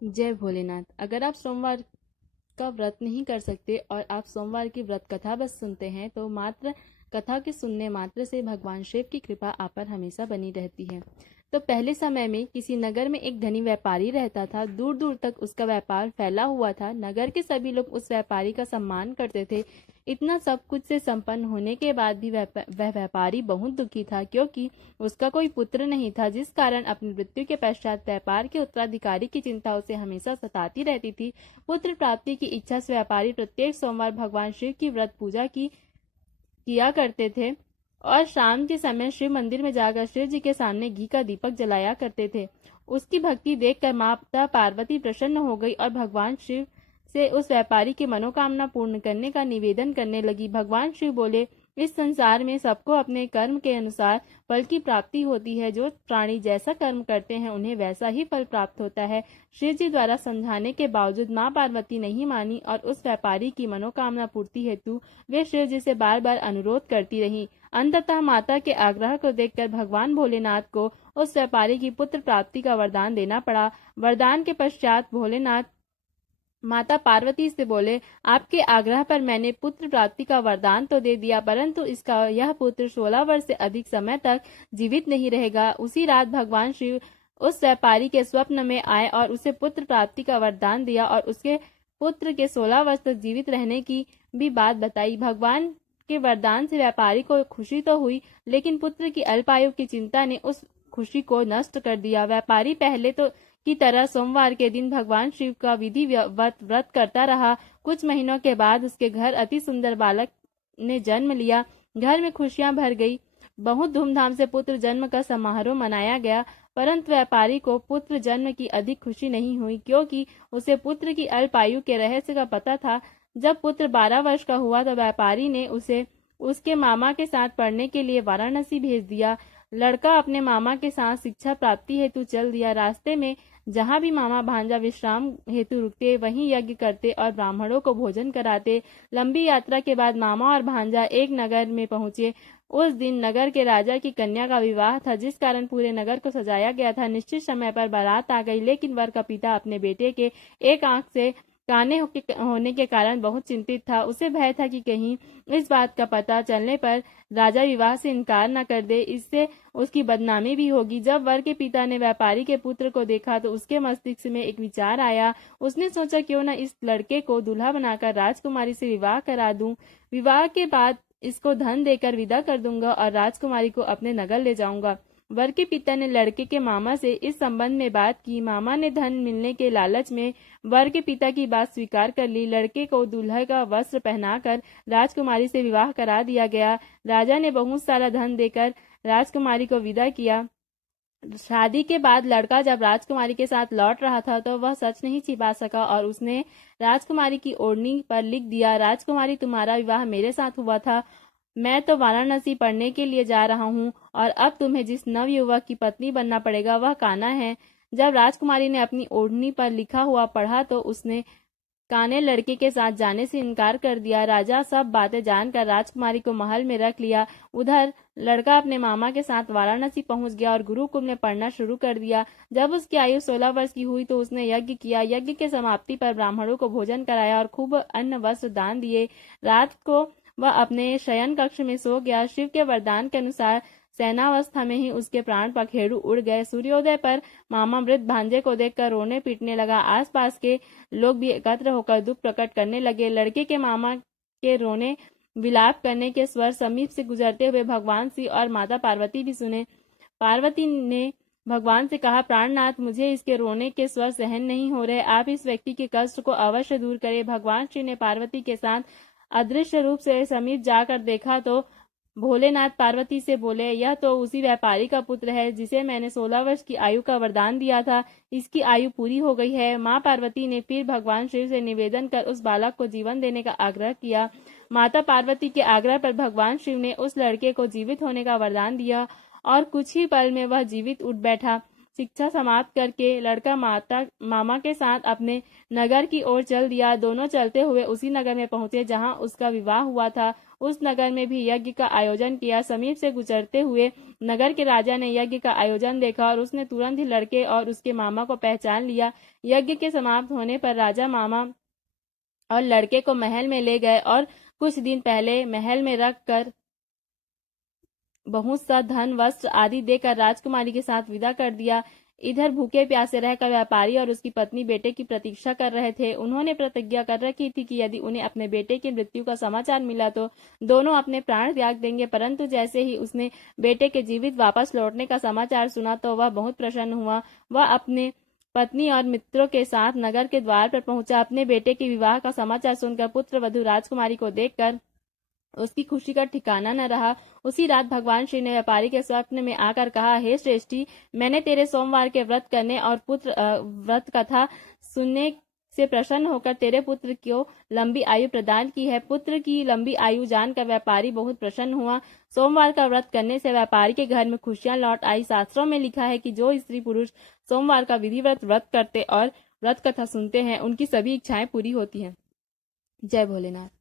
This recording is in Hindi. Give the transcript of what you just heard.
जय भोलेनाथ। अगर आप सोमवार का व्रत नहीं कर सकते और आप सोमवार की व्रत कथा बस सुनते हैं तो मात्र कथा के सुनने मात्र से भगवान शिव की कृपा आप पर हमेशा बनी रहती है। तो पहले समय में किसी नगर में एक धनी व्यापारी रहता था। दूर दूर तक उसका व्यापार फैला हुआ था। नगर के सभी लोग उस व्यापारी का सम्मान करते थे। इतना सब कुछ से संपन्न होने के बाद भी वह व्यापारी बहुत दुखी था, क्योंकि उसका कोई पुत्र नहीं था, जिस कारण अपनी मृत्यु के पश्चात व्यापार के उत्तराधिकारी की चिंता उसे हमेशा सताती रहती थी। पुत्र प्राप्ति की इच्छा से व्यापारी प्रत्येक सोमवार भगवान शिव की व्रत पूजा किया करते थे और शाम के समय शिव मंदिर में जाकर शिव जी के सामने घी का दीपक जलाया करते थे। उसकी भक्ति देखकर माता पार्वती प्रसन्न हो गई और भगवान शिव से उस व्यापारी की मनोकामना पूर्ण करने का निवेदन करने लगी। भगवान शिव बोले, इस संसार में सबको अपने कर्म के अनुसार फल की प्राप्ति होती है। जो प्राणी जैसा कर्म करते हैं उन्हें वैसा ही फल प्राप्त होता है। शिव जी द्वारा समझाने के बावजूद मां पार्वती नहीं मानी और उस व्यापारी की मनोकामना पूर्ति हेतु वे शिव जी से बार बार अनुरोध करती रही। अंततः माता के आग्रह को देखकर भगवान भोलेनाथ को उस व्यापारी की पुत्र प्राप्ति का वरदान देना पड़ा। वरदान के पश्चात भोलेनाथ माता पार्वती से बोले, आपके आग्रह पर मैंने पुत्र प्राप्ति का वरदान तो दे दिया, परंतु इसका यह पुत्र 16 वर्ष से अधिक समय तक जीवित नहीं रहेगा। उसी रात भगवान शिव उस व्यापारी के स्वप्न में आए और उसे पुत्र प्राप्ति का वरदान दिया और उसके पुत्र के 16 वर्ष तक जीवित रहने की भी बात बताई। भगवान के वरदान से व्यापारी को खुशी तो हुई, लेकिन पुत्र की अल्पायु की चिंता ने उस खुशी को नष्ट कर दिया। व्यापारी पहले तो की तरह सोमवार के दिन भगवान शिव का विधिवत व्रत करता रहा। कुछ महीनों के बाद उसके घर अति सुंदर बालक ने जन्म लिया। घर में खुशियां भर गई। बहुत धूमधाम से पुत्र जन्म का समारोह मनाया गया, परंतु व्यापारी को पुत्र जन्म की अधिक खुशी नहीं हुई, क्योंकि उसे पुत्र की अल्पायु के रहस्य का पता था। जब पुत्र 12 वर्ष का हुआ तो व्यापारी ने उसे उसके मामा के साथ पढ़ने के लिए वाराणसी भेज दिया। लड़का अपने मामा के साथ शिक्षा प्राप्ति हेतु चल दिया। रास्ते में जहाँ भी मामा भांजा विश्राम हेतु रुकते, वहीं यज्ञ करते और ब्राह्मणों को भोजन कराते। लंबी यात्रा के बाद मामा और भांजा एक नगर में पहुंचे। उस दिन नगर के राजा की कन्या का विवाह था, जिस कारण पूरे नगर को सजाया गया था। निश्चित समय पर बारात आ गई, लेकिन वर का पिता अपने बेटे के एक आंख से काने होने के कारण बहुत चिंतित था। उसे भय था कि कहीं इस बात का पता चलने पर राजा विवाह से इनकार न कर दे, इससे उसकी बदनामी भी होगी। जब वर के पिता ने व्यापारी के पुत्र को देखा तो उसके मस्तिष्क में एक विचार आया। उसने सोचा, क्यों न इस लड़के को दूल्हा बनाकर राजकुमारी से विवाह करा दूं। विवाह के बाद इसको धन देकर विदा कर दूंगा और राजकुमारी को अपने नगर ले जाऊंगा। वर के पिता ने लड़के के मामा से इस संबंध में बात की। मामा ने धन मिलने के लालच में वर के पिता की बात स्वीकार कर ली। लड़के को दूल्हे का वस्त्र पहनाकर राजकुमारी से विवाह करा दिया गया। राजा ने बहुत सारा धन देकर राजकुमारी को विदा किया। शादी के बाद लड़का जब राजकुमारी के साथ लौट रहा था तो वह सच नहीं छिपा सका और उसने राजकुमारी की ओढ़नी पर लिख दिया, राजकुमारी, तुम्हारा विवाह मेरे साथ हुआ था। मैं तो वाराणसी पढ़ने के लिए जा रहा हूँ और अब तुम्हें जिस नवयुवक की पत्नी बनना पड़ेगा वह कान्हा है। जब राजकुमारी ने अपनी ओढ़नी पर लिखा हुआ पढ़ा तो उसने कान्हा लड़के के साथ जाने से इनकार कर दिया। राजा सब बातें जानकर राजकुमारी को महल में रख लिया। उधर लड़का अपने मामा के साथ वाराणसी पहुंच गया और गुरुकुल में पढ़ना शुरू कर दिया। जब उसकी आयु 16 वर्ष की हुई तो उसने यज्ञ किया। यज्ञ के समाप्ति पर ब्राह्मणों को भोजन कराया और खूब अन्न वस्त्र दान दिए। रात को वह अपने शयन कक्ष में सो गया। शिव के वरदान के अनुसार सेनावस्था में ही उसके प्राण पखेरु उड़ गए। सूर्योदय पर मामा मृत भांजे को देखकर रोने पीटने लगा। आसपास के लोग भी एकत्र होकर दुख प्रकट करने लगे। लड़के के मामा के रोने विलाप करने के स्वर समीप से गुजरते हुए भगवान शिव और माता पार्वती भी सुने। पार्वती ने भगवान से कहा, प्राणनाथ, मुझे इसके रोने के स्वर सहन नहीं हो रहे, आप इस व्यक्ति के कष्ट को अवश्य दूर करें। भगवान शिव ने पार्वती के साथ अदृश्य रूप से समीप जाकर देखा तो भोलेनाथ पार्वती से बोले, यह तो उसी व्यापारी का पुत्र है जिसे मैंने 16 वर्ष की आयु का वरदान दिया था। इसकी आयु पूरी हो गई है। माँ पार्वती ने फिर भगवान शिव से निवेदन कर उस बालक को जीवन देने का आग्रह किया। माता पार्वती के आग्रह पर भगवान शिव ने उस लड़के को जीवित होने का वरदान दिया और कुछ ही पल में वह जीवित उठ बैठा। शिक्षा समाप्त करके लड़का मामा के साथ अपने नगर की ओर चल दिया। दोनों चलते हुए उसी नगर में पहुंचे जहां उसका विवाह हुआ था। उस नगर में भी यज्ञ का आयोजन किया। समीप से गुजरते हुए नगर के राजा ने यज्ञ का आयोजन देखा और उसने तुरंत ही लड़के और उसके मामा को पहचान लिया। यज्ञ के समाप्त होने पर राजा मामा और लड़के को महल में ले गए और कुछ दिन पहले महल में रख कर बहुत सा धन वस्त्र आदि देकर राजकुमारी के साथ विदा कर दिया। इधर भूखे प्यासे रहकर व्यापारी और उसकी पत्नी बेटे की प्रतीक्षा कर रहे थे। उन्होंने प्रतिज्ञा कर रखी थी कि यदि उन्हें अपने बेटे की मृत्यु का समाचार मिला तो दोनों अपने प्राण त्याग देंगे। परंतु जैसे ही उसने बेटे के जीवित वापस लौटने का समाचार सुना तो वह बहुत प्रसन्न हुआ। वह अपने पत्नी और मित्रों के साथ नगर के द्वार पर पहुंचा। अपने बेटे के विवाह का समाचार सुनकर पुत्र वधू राजकुमारी को देखकर उसकी खुशी का ठिकाना न रहा। उसी रात भगवान श्री ने व्यापारी के स्वप्न में आकर कहा, हे श्रेष्ठी, मैंने तेरे सोमवार के व्रत करने और पुत्र व्रत कथा सुनने से प्रसन्न होकर तेरे पुत्र को लंबी आयु प्रदान की है। पुत्र की लंबी आयु जानकर व्यापारी बहुत प्रसन्न हुआ। सोमवार का व्रत करने से व्यापारी के घर में खुशियां लौट आई। शास्त्रों में लिखा है कि जो स्त्री पुरुष सोमवार का विधिवत व्रत करते और व्रत कथा सुनते हैं उनकी सभी इच्छाएं पूरी होती हैं। जय भोलेनाथ।